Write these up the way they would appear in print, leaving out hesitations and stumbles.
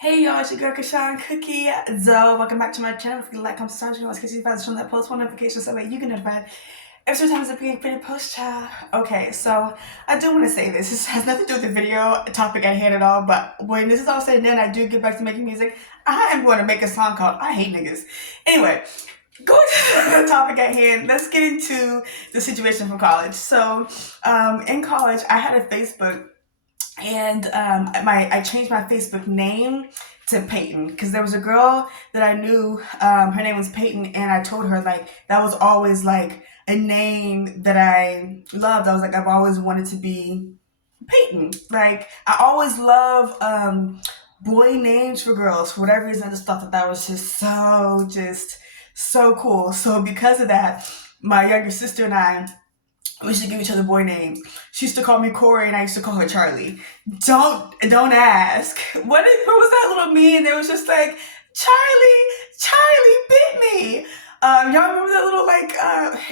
Hey y'all, it's your girl Kashawn Cookie. So welcome back to my channel. If you like, comment, subscribe, and notifications from that post one notification so that you get notified every time it's a pretty post, child. Okay, so I do want to say this. This has nothing to do with the video topic at hand at all, but when this is all said and done, I do get back to making music. I am going to make a song called I Hate Niggas. Anyway, going to the topic at hand, let's get into the situation from college. So in college, I had a Facebook and I changed my Facebook name to Payton because there was a girl that I knew. Her name was Payton, and I told her like that was always like a name that I loved. I was like, I've always wanted to be Payton. Like I always love boy names for girls. For whatever reason, I just thought that that was just so cool. So because of that, my younger sister and I, we used to give each other boy names. She used to call me Corey, and I used to call her Charlie. Don't ask. What was that little meme? There was just like Charlie bit me. Y'all remember that little like?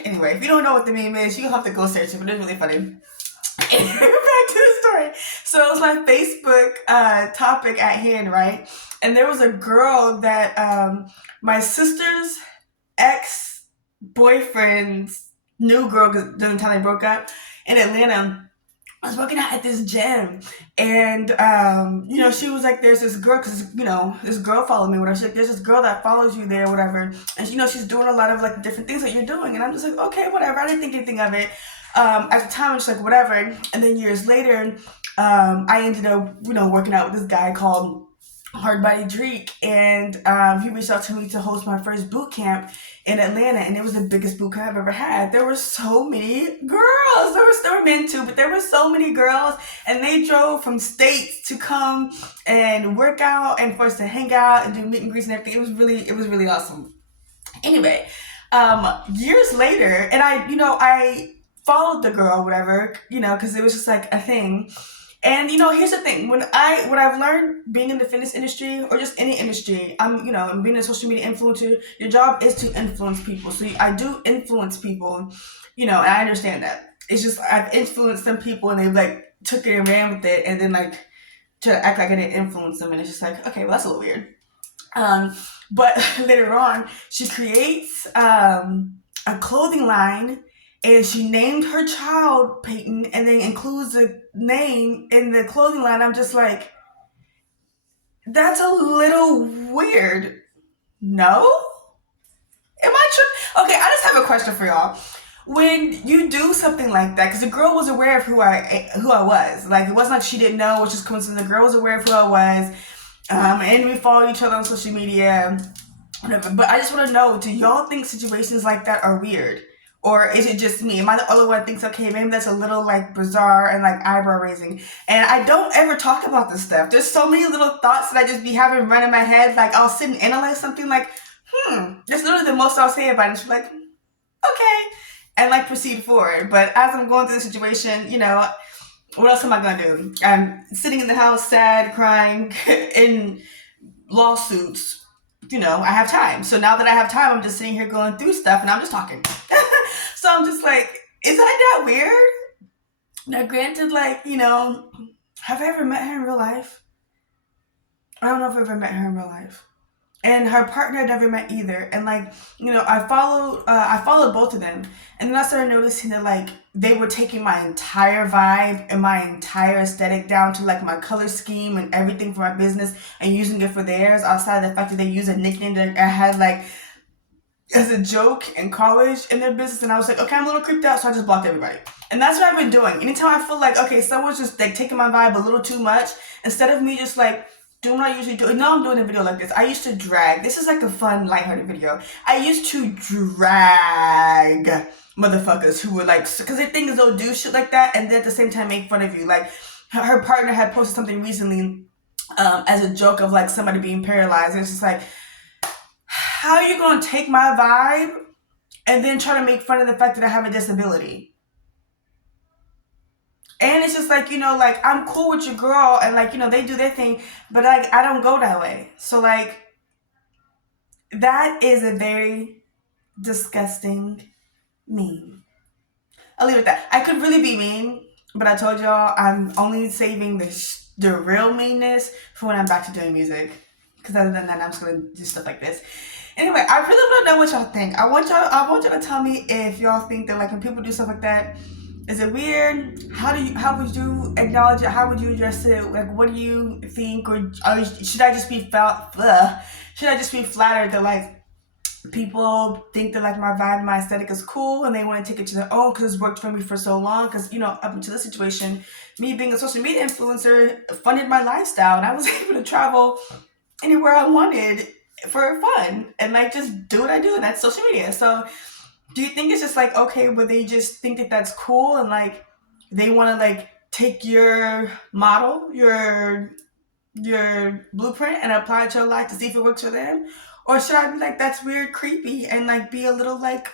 Anyway, if you don't know what the meme is, you have to go search it. But it's really funny. Back to the story. So it was my Facebook topic at hand, right? And there was a girl that my sister's ex boyfriend's new girl, because during the time they broke up in Atlanta, I was working out at this gym, and she was like, "There's this girl, because this girl followed me. Whatever. She's like, there's this girl that follows you there, whatever, and she's doing a lot of like different things that you're doing." And I'm just like, "Okay, whatever." I didn't think anything of it. At the time, I was just like, "Whatever." And then years later, I ended up working out with this guy called Hard Body Dreek, and he reached out to me to host my first boot camp in Atlanta, and it was the biggest boot camp I've ever had. There were so many girls. There were men too, but there were so many girls, and they drove from states to come and work out and for us to hang out and do meet and greets and everything. It was really awesome. Anyway, years later, and I followed the girl, whatever, because it was just like a thing. And here's the thing: what I've learned being in the fitness industry or just any industry, I'm being a social media influencer. Your job is to influence people. So I do influence people, and I understand that. It's just I've influenced some people, and they like took it and ran with it, and then like try to act like I didn't influence them, and it's just like, okay, well, that's a little weird. But later on, she creates a clothing line, and she named her child Payton, and then includes the name in the clothing line. I'm just like, that's a little weird. No? Am I true? Okay, I just have a question for y'all. When you do something like that, because the girl was aware of who I was. Like, it wasn't like she didn't know, which is coincidence. The girl was aware of who I was. And we followed each other on social media, whatever. But I just want to know, do y'all think situations like that are weird? Or is it just me? Am I the only one that thinks, okay, maybe that's a little like bizarre and like eyebrow raising? And I don't ever talk about this stuff. There's so many little thoughts that I just be having run in my head. Like I'll sit and analyze something like, that's literally the most I'll say about it. And she's like, okay. And like proceed forward. But as I'm going through the situation, what else am I going to do? I'm sitting in the house, sad, crying, in lawsuits. I have time. So now that I have time, I'm just sitting here going through stuff and I'm just talking. So I'm just like, is that weird? Now, granted, like, have I ever met her in real life? I don't know if I've ever met her in real life. And her partner I never met either. And like, I followed both of them. And then I started noticing that like they were taking my entire vibe and my entire aesthetic down to like my color scheme and everything for my business and using it for theirs, outside of the fact that they use a nickname that I had like as a joke in college in their business. And I was like, okay, I'm a little creeped out, so I just blocked everybody. And that's what I've been doing. Anytime I feel like, okay, someone's just like taking my vibe a little too much, instead of me just like doing what I usually do. Now I'm doing a video like this. I used to drag. This is like a fun, lighthearted video. I used to drag motherfuckers who were like, because they think they'll do shit like that, and then at the same time make fun of you. Like her partner had posted something recently as a joke of like somebody being paralyzed, and it's just like, how are you gonna take my vibe and then try to make fun of the fact that I have a disability? And it's just like, like I'm cool with your girl and like, they do their thing, but like I don't go that way. So like that is a very disgusting meme. I'll leave it at that. I could really be mean, but I told y'all I'm only saving the the real meanness for when I'm back to doing music. Because other than that, I'm just gonna do stuff like this. Anyway, I really want to know what y'all think. I want y'all to tell me if y'all think that like when people do stuff like that, is it weird? How would you acknowledge it? How would you address it? Like, what do you think? Or should I just be should I just be flattered that like people think that like my vibe and my aesthetic is cool and they want to take it to their own because it's worked for me for so long? Because up until this situation, me being a social media influencer funded my lifestyle and I was able to travel anywhere I wanted for fun and like just do what I do, and that's social media. So do you think it's just like okay, where they just think that that's cool and like they want to like take your model, your blueprint and apply it to your life to see if it works for them? Or should I be like, that's weird, creepy, and like be a little like